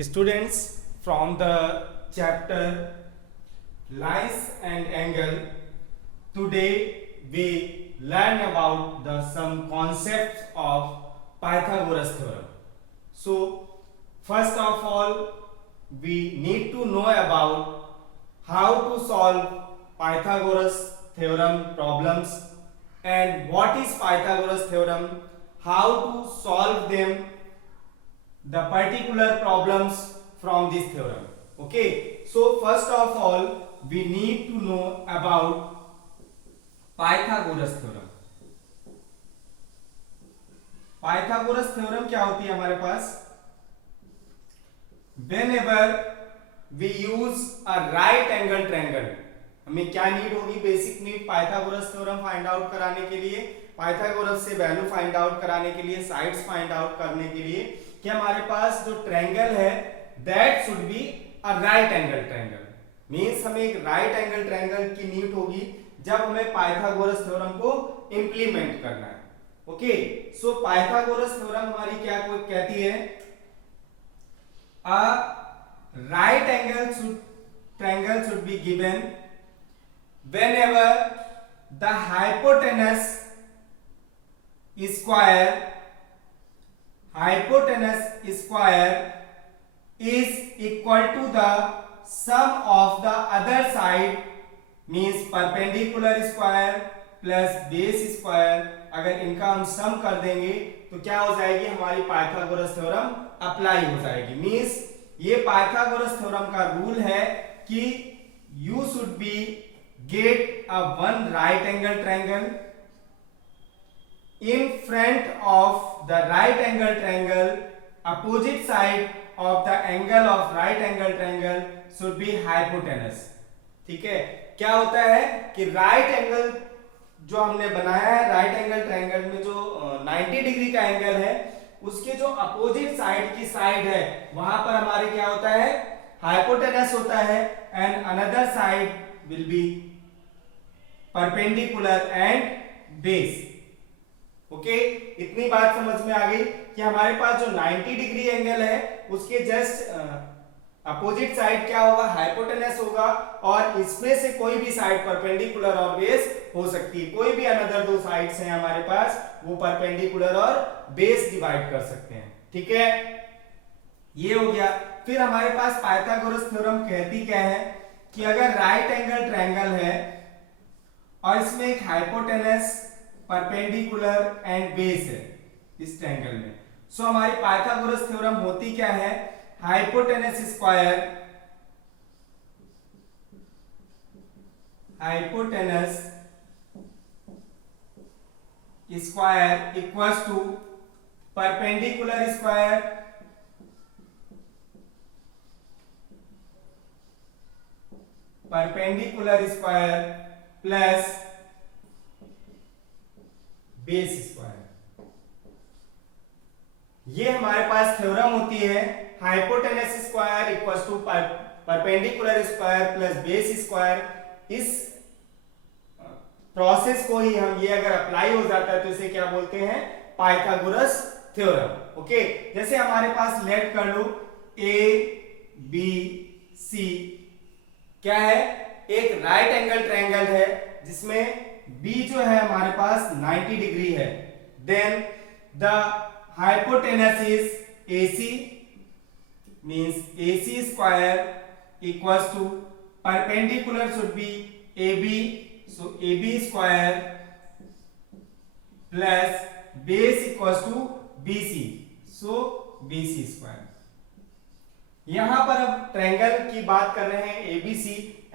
Students, from the chapter Lines and Angle, today we learn about the some concepts of Pythagoras theorem. So, first of all, we need to know about how to solve Pythagoras theorem problems and what is Pythagoras theorem, how to solve them, the particular problems from this theorem. Okay, so first of all we need to know about Pythagoras theorem. Pythagoras theorem क्या होती है हमारे पास? Whenever we use a right angle triangle, हमें क्या need होगी? Basic need Pythagoras theorem find out कराने के लिए, पाइथागोरस से वैल्यू फाइंड आउट कराने के लिए, साइड्स फाइंड आउट करने के लिए कि हमारे पास जो ट्रायंगल है that should be a right angle triangle. Means हमें एक राइट एंगल ट्रायंगल की नीड होगी जब हमें पाइथागोरस थ्योरम को इंप्लीमेंट करना है. ओके, सो पाइथागोरस थ्योरम हमारी क्या कोई कहती है? अ right angle triangle should be given whenever the hypotenuse square is equal to the sum of the other side, means perpendicular square plus base square. अगर इनका हम सम कर देंगे तो क्या हो जाएगी? हमारी पाइथागोरस थ्योरम अप्लाई हो जाएगी. मींस ये पाइथागोरस थ्योरम का रूल है कि you should be get a one right angle triangle. In front of the right angle triangle, opposite side of the angle of right angle triangle should be hypotenuse. ठीक है, क्या होता है कि right angle जो हमने बनाया है, राइट एंगल ट्रायंगल में जो 90 डिग्री का एंगल है उसके जो अपोजिट साइड की साइड है वहां पर हमारे क्या होता है? हाइपोटेनस होता है and another side will be perpendicular and base. Okay, इतनी बात समझ में आ गई कि हमारे पास जो 90 डिग्री एंगल है उसके जस्ट अपोजिट साइड क्या होगा? हाइपोटेनस होगा और इसमें से कोई भी साइड परपेंडिकुलर और बेस हो सकती है. कोई भी अनदर दो साइड्स हैं हमारे पास, वो परपेंडिकुलर और बेस डिवाइड कर सकते हैं. ठीक है, ये हो गया. फिर हमारे पास पाइथागोरस थ्योरम कहती क्या है कि अगर राइट एंगल ट्रायंगल है और इसमें एक हाइपोटेनस, परपेंडिकुलर एंड बेस है इस ट्रायंगल में, सो हमारी पाइथागोरस थ्योरम होती क्या है? Hypotenuse square equals to perpendicular square plus base square. ये हमारे पास थ्योरम होती है. Hypotenuse square equals to perpendicular square plus base square. इस प्रोसेस को ही हम, ये अगर अप्लाई हो जाता है तो इसे क्या बोलते हैं? Pythagoras theorem. ओके, जैसे हमारे पास लेट कर लो ए बी सी क्या है? एक राइट एंगल ट्रायंगल है जिसमें B जो है हमारे पास 90 डिग्री है. Then the hypotenuse is AC, means AC square equals to perpendicular should be AB, so AB square plus base equals to BC, so BC square. यहां पर अब ट्रायंगल की बात कर रहे हैं ABC.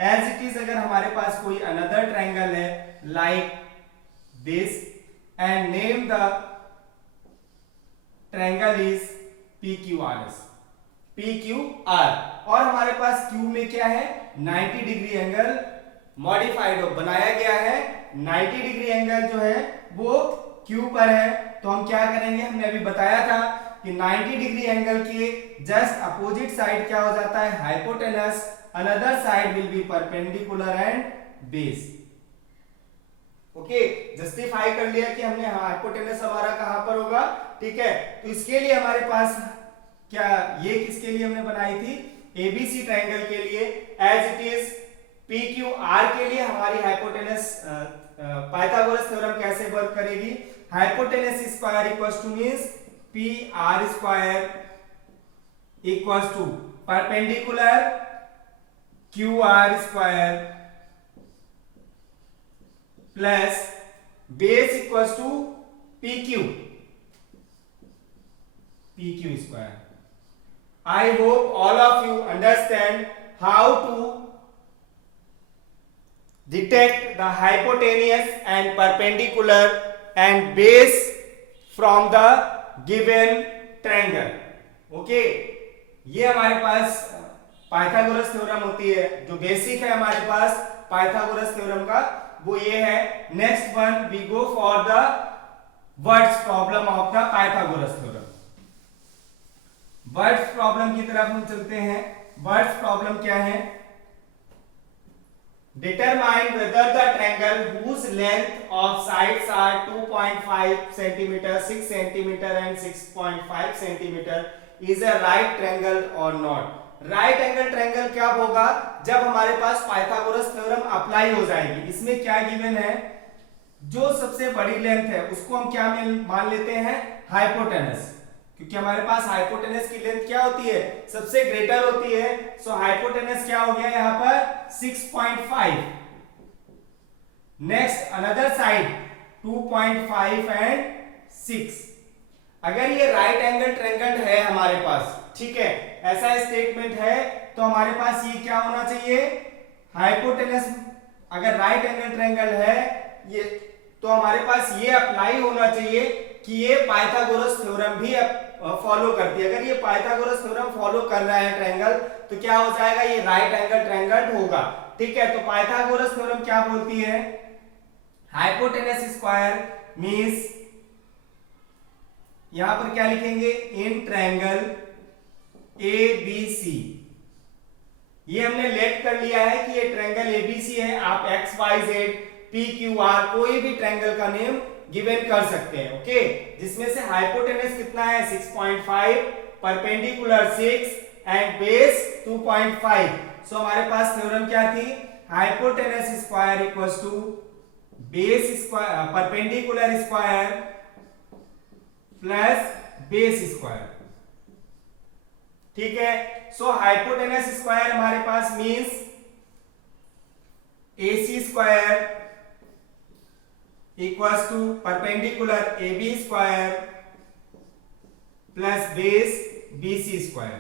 एज इट इज अगर हमारे पास कोई अनदर ट्रायंगल है like this and name the triangle is PQRS, PQR, और हमारे पास Q में क्या है? 90 डिग्री एंगल मॉडिफाइड हो बनाया गया है. 90 डिग्री एंगल जो है वो Q पर है, तो हम क्या करेंगे? हमने अभी बताया था कि 90 डिग्री एंगल के जस्ट अपोजिट साइड क्या हो जाता है? Hypotenuse, another side will be perpendicular and base. Okay, justify कर लिया कि हमने हाइपोटेनस हमारा कहां पर होगा. ठीक है, तो इसके लिए हमारे पास क्या ये किसके लिए हमने बनाई थी? एबीसी ट्रायंगल के लिए। As it is P Q R के लिए हमारी हाइपोटेनस पाइथागोरस थ्योरम कैसे वर्क करेगी? Hypotenuse square equals to means P R square equals to perpendicular Q R square plus base equals to P Q square. I hope all of you understand how to detect the hypotenuse and perpendicular and base from the given triangle. Okay, ये हमारे पास Pythagoras theorem होती है। जो basic है हमारे पास Pythagoras theorem का वो ये है। Next one we go for the words problem of the Pythagoras theorem. Words problem की तरफ हम चलते हैं। वर्ड्स प्रॉब्लम क्या है? Determine whether the triangle whose length of sides are 2.5 centimetre, 6 centimetre and 6.5 centimetre is a right triangle और not. Right angle triangle क्या होगा? जब हमारे पास पाइथागोरस थ्योरम अप्लाई हो जाएगी। इसमें क्या गिवन है? जो सबसे बड़ी लेंथ है उसको हम क्या मान लेते हैं? हाइपोटेनस, क्योंकि हमारे पास हाइपोटेनस की लेंथ क्या होती है? सबसे ग्रेटर होती है। सो हाइपोटेनस क्या हो गया यहां पर? 6.5। Next another side 2.5 and 6। अगर ये राइट एंगल ट्रायंगल है हमारे पास, ठीक है, ऐसा स्टेटमेंट है, तो हमारे पास ये क्या होना चाहिए? हाइपोटेनस अगर राइट एंगल ट्रायंगल है ये, तो हमारे पास ये अप्लाई होना चाहिए कि ये पाइथागोरस थ्योरम भी फॉलो करती है। अगर ये पाइथागोरस थ्योरम फॉलो कर रहा है ट्रायंगल, तो क्या हो जाएगा? ये राइट एंगल ट्रायंगल होगा। ठीक है, तो पाइथागोरस थ्योरम क्या बोलती है? हाइपोटेनस स्क्वायर मींस यहां पर क्या लिखेंगे? In triangle ABC। ये हमने लेट कर लिया है कि ये ट्रायंगल ABC है। आप XYZ PQR कोई भी ट्रायंगल का नेम गिवन कर सकते हैं। ओके, जिसमें से हाइपोटेनस कितना है? 6.5, परपेंडिकुलर 6 एंड बेस 2.5। सो हमारे पास थ्योरम क्या थी? Hypotenuse square equals to base square perpendicular square plus base square. ठीक है, सो हाइपोटेनस स्क्वायर हमारे पास means AC square equals to perpendicular AB square plus base BC square.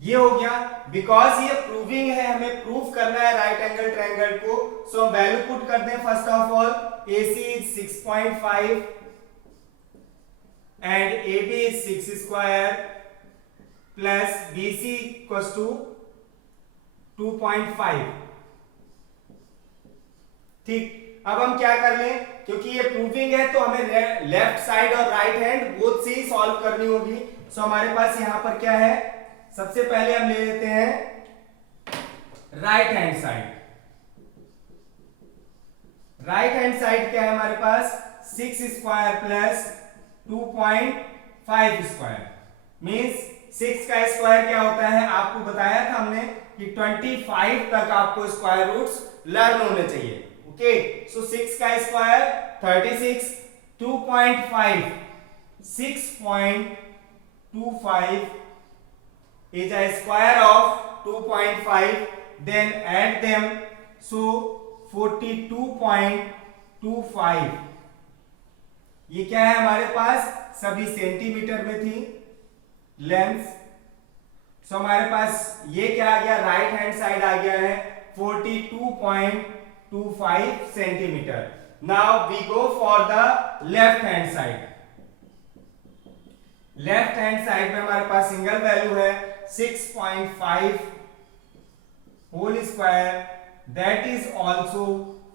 ये हो गया। बिकॉज ये प्रूविंग है, हमें प्रूव करना है राइट एंगल ट्रायंगल को। सो हम वैल्यू पुट कर दें। First of all AC is 6.5 and AB is 6 square plus BC equals to 2.5। ठीक, अब हम क्या कर लें? क्योंकि ये प्रूविंग है तो हमें लेफ्ट साइड और राइट हैंड बोथ से ही सॉल्व करनी होगी। सो हमारे पास यहां पर क्या है? सबसे पहले हम ले लेते हैं right hand side. Right hand side क्या है हमारे पास? 6 स्क्वायर प्लस 2.5 स्क्वायर मींस 6 का स्क्वायर क्या होता है? आपको बताया था हमने कि 25 तक आपको स्क्वायर रूट्स लर्न होने चाहिए। ओके, सो 6 का square 36, 2.5 6.25 is a square of 2.5, then add them, so 42.25। ये क्या है हमारे पास? सभी सेंटीमीटर में थी लेंथ। सो हमारे पास ये क्या आ गया? राइट हैंड साइड आ गया है 42.25 centimetre. Now we go for the left hand side. Left hand side में हमारे पास सिंगल वैल्यू है 6.5 whole square, that is also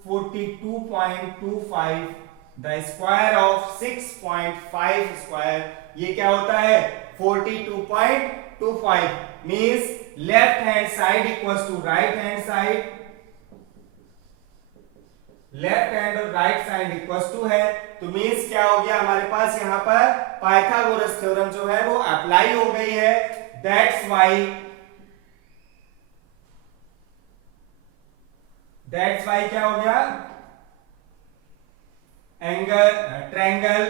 42.25। The square of 6.5 square ये क्या होता है? 42.25 means left hand side equals to right hand side. Left hand और right side equal to है, तो मींस क्या हो गया हमारे पास यहाँ पर पाइथागोरस थ्योरम जो है वो अप्लाई हो गई है। दैट्स वाई क्या हो गया, angle triangle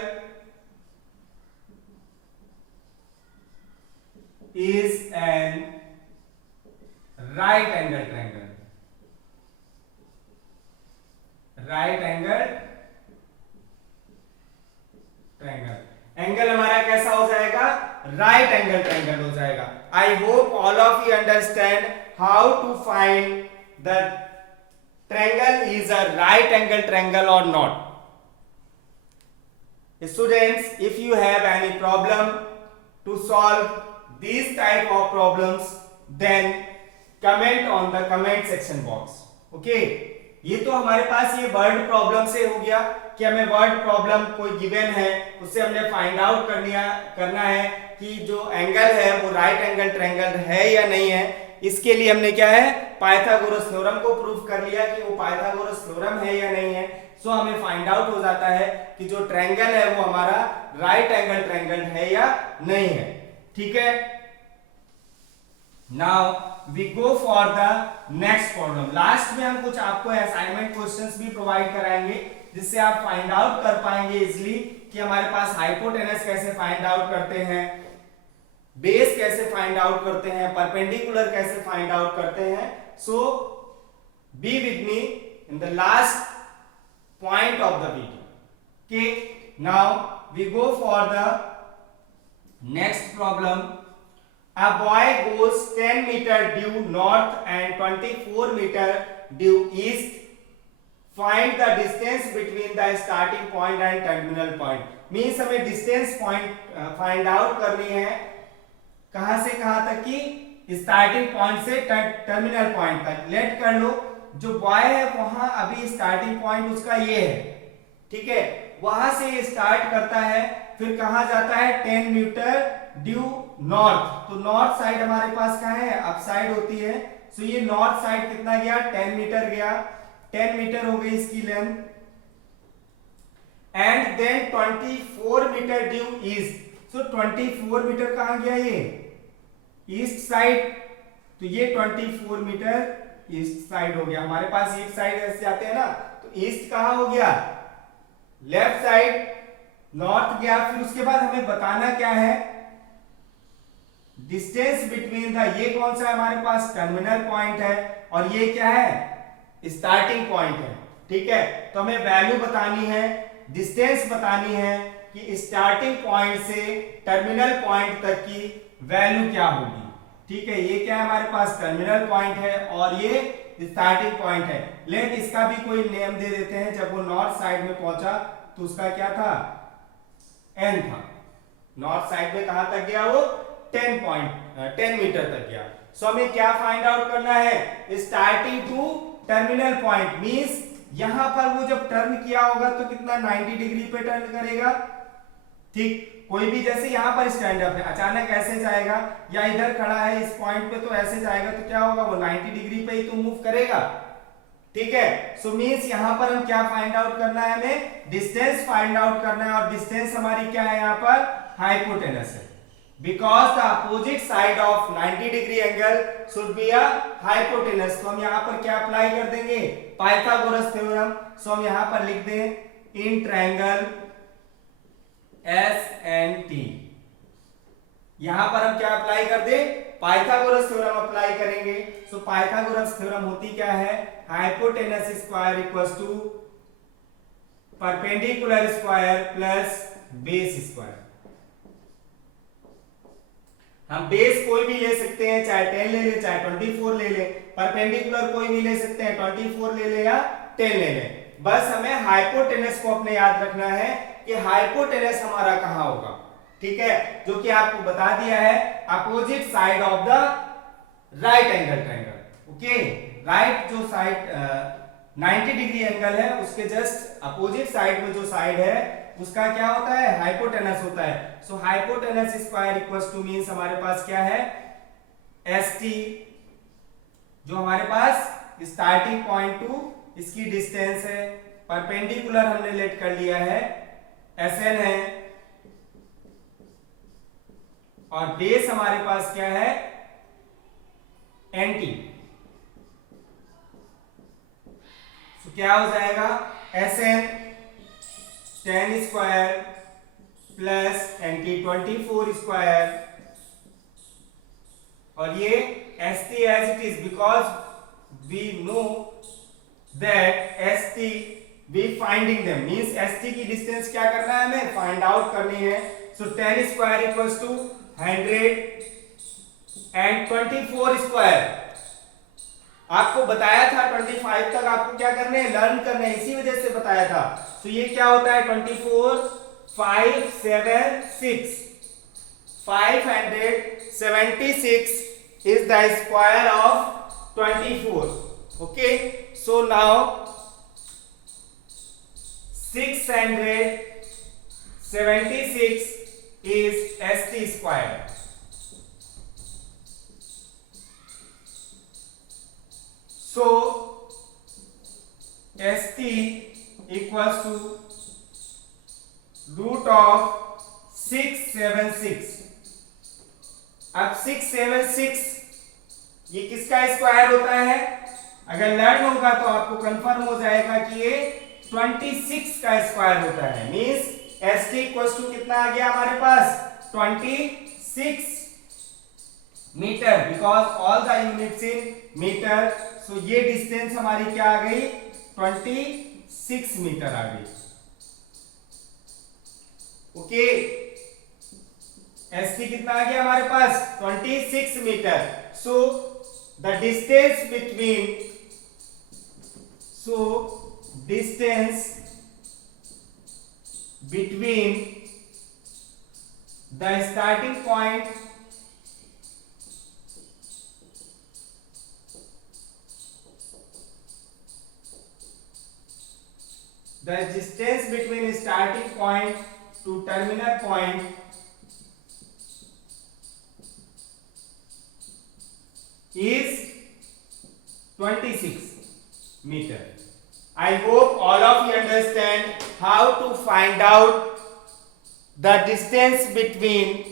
is an right angle triangle. Right angle triangle, angle हमारा कैसा हो जाएगा, राइट एंगल ट्रायंगल हो जाएगा। I hope all of you understand how to find the triangle is a right angle triangle और not. Students, if you have any problem to solve these type of problems, then comment on the comment section box. Okay? ये तो हमारे पास ये word problem से हो गया कि हमें वर्ड प्रॉब्लम कोई गिवन है उससे हमने फाइंड आउट करना है कि जो एंगल है वो राइट एंगल ट्रायंगल है या नहीं है। इसके लिए हमने क्या है, पाइथागोरस थ्योरम को प्रूव कर लिया कि वो पाइथागोरस थ्योरम है या नहीं है। सो हमें फाइंड आउट हो जाता है कि जो ट्रायंगल है वो हमारा राइट एंगल ट्रायंगल है या नहीं है। ठीक है, now we go for the next problem. Last में हम कुछ आपको असाइनमेंट क्वेश्चंस भी प्रोवाइड कराएंगे जिससे आप फाइंड आउट कर पाएंगे इजिली कि हमारे पास हाइपोटेनस कैसे फाइंड आउट करते हैं, बेस कैसे फाइंड आउट करते हैं, परपेंडिकुलर कैसे फाइंड आउट करते हैं। So be with me in the last point of the video. Okay, now we go for the next problem. A boy goes 10 meter due north and 24 meter due east. Find the distance between the starting point and terminal point. Means हमें distance point find out करनी है कहां से कहां तक की, starting point से terminal point तक। लेट कर लो जो बॉय है वहां अभी स्टार्टिंग पॉइंट उसका ये है, ठीक है, वहां से स्टार्ट करता है, फिर कहां जाता है 10 मीटर ड्यू नॉर्थ। तो नॉर्थ साइड हमारे पास कहां है, अप साइड होती है। सो ये नॉर्थ साइड कितना गया, 10 मीटर गया, 10 मीटर हो गई इसकी लेंथ। And then 24 metre due east. So 24 metre कहां गया, ये ईस्ट साइड, तो ये 24 मीटर ईस्ट साइड हो गया। हमारे पास ईस्ट साइड ऐसे जाते हैं ना, तो ईस्ट कहां हो गया, लेफ्ट साइड, नॉर्थ गया। फिर उसके बाद हमें बताना क्या है, डिस्टेंस बिटवीन द, ये कौन सा है हमारे पास, टर्मिनल पॉइंट है, और ये क्या है, स्टार्टिंग पॉइंट है। ठीक है, तो हमें वैल्यू बतानी है, डिस्टेंस बतानी है कि स्टार्टिंग पॉइंट से टर्मिनल पॉइंट तक की वैल्यू क्या होगी। ठीक है, ये क्या है हमारे पास, टर्मिनल पॉइंट है और ये स्टार्टिंग पॉइंट है। लेट इसका भी कोई नेम दे देते हैं। जब वो नॉर्थ साइड में पहुंचा तो उसका क्या था, एन था। नॉर्थ साइड में कहां तक गया वो, 10 मीटर तक गया। सो हमें क्या फाइंड आउट करना है, starting to terminal point. Means यहां पर वो जब टर्न किया होगा तो कितना, 90 डिग्री पे टर्न करेगा। ठीक, कोई भी जैसे यहां पर स्टैंड अप है, अचानक ऐसे जाएगा, या इधर खड़ा है इस पॉइंट पे तो ऐसे जाएगा, तो क्या होगा, वो 90 डिग्री पे ही तो मूव करेगा। ठीक है, सो मींस यहां पर हम क्या फाइंड आउट करना है, हमें डिस्टेंस फाइंड आउट करना है, और डिस्टेंस हमारी क्या है यहाँ पर, हाइपोटेनस है। Because the opposite side of 90 degree angle should be a hypotenuse. तो हम यहाँ पर क्या अप्लाई कर देंगे, पाइथागोरस थ्योरम। सो हम यहाँ पर लिख दें, इन ट्रायंगल SNT, यहां पर हम क्या अप्लाई कर दे, पाइथागोरस थ्योरम अप्लाई करेंगे। सो पाइथागोरस थ्योरम होती क्या है, hypotenuse square equals to perpendicular square plus base square. हम बेस कोई भी ले सकते हैं, चाहे 10 ले ले, चाहे 24 ले ले, परपेंडिकुलर कोई भी ले सकते हैं, 24 ले ले या 10 ले ले। बस हमें हाइपोटेनस को अपने याद रखना है कि हाइपोटेनस हमारा कहां होगा। ठीक है, जो कि आपको बता दिया है, opposite side of the right angle triangle. Okay, right जो साइड 90 डिग्री एंगल है उसके जस्ट अपोजिट साइड में जो साइड है उसका क्या होता है, हाइपोटेनस होता है। So hypotenuse square equals to means हमारे पास क्या है, ST, जो हमारे पास स्टार्टिंग पॉइंट टू इसकी डिस्टेंस है, परपेंडिकुलर हमने लेट कर लिया है SN है, और बेस हमारे पास क्या है NT। तो क्या हो जाएगा SN 10 square plus NT 24 square, और ये ST as it is because we know that ST we finding them means ST की डिस्टेंस क्या करना है हमें फाइंड आउट करनी है। So 10 square equals to 100 and 24 square आपको बताया था 25 तक आपको क्या करने हैं लर्न करने हैं, इसी वजह से बताया था। तो ये क्या होता है 24 5 7 6 576 is the square of 24. Okay, so now 676 is ST square. So ST equals to root of 676। अब 676 ये किसका स्क्वायर होता है? अगर लर्न होगा तो आपको कंफर्म हो जाएगा कि ये 26 का स्क्वायर होता है। मींस ST इक्वल्स टू कितना आ गया हमारे पास 26 metre, because all the units in metre. So ये डिस्टेंस हमारी क्या आ गई 26 मीटर आ गई। ओके, ST कितना आ गया हमारे पास 26 metre. So the distance between the starting point to terminal point is 26 meter. I hope all of you understand how to find out the distance between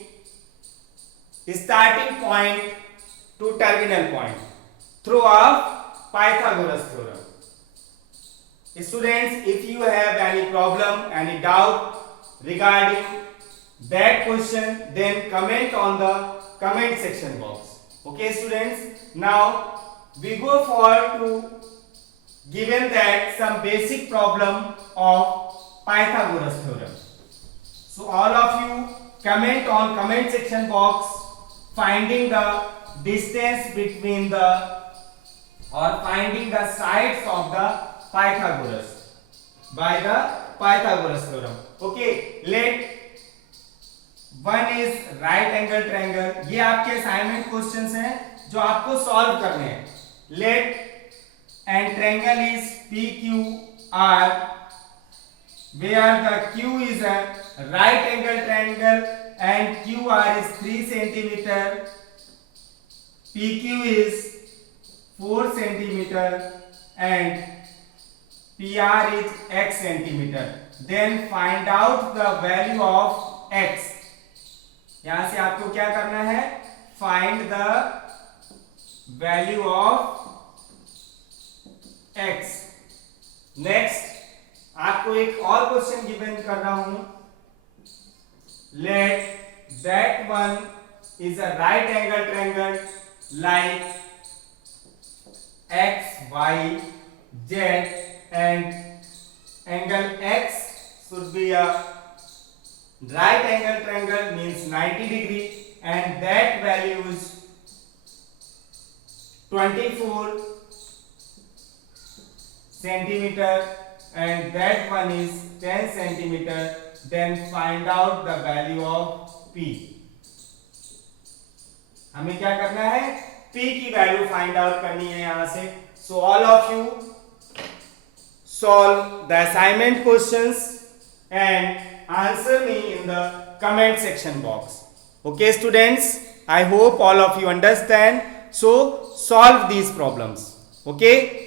starting point to terminal point through a Pythagoras theorem. Students, if you have any problem, any doubt regarding that question, then comment on the comment section box. Okay students, now we go for to given that some basic problem of Pythagoras theorem. So all of you comment on comment section box finding the distance between the or finding the sides of the Pythagoras by the Pythagoras theorem. Okay, let one is right angle triangle। ये आपके assignment questions हैं जो आपको solve करने हैं। Let and triangle is PQR where the Q is a right angle triangle and QR is 3 centimeter, PQ is 4 centimeter and PR is x centimeter. Then find out the value of x। यहां से आपको क्या करना है find the value of x। Next आपको एक और question given कर रहा हूं। Let that one is a right angle triangle like x y z and angle x should be a right angle triangle means 90 degree and that value is 24 centimeter and that one is 10 centimeter. Then find out the value of P। हमें क्या करना है P की value find out करनी है यहां से। So all of you solve the assignment questions and answer me in the comment section box. Okay students, I hope all of you understand. So solve these problems. Okay.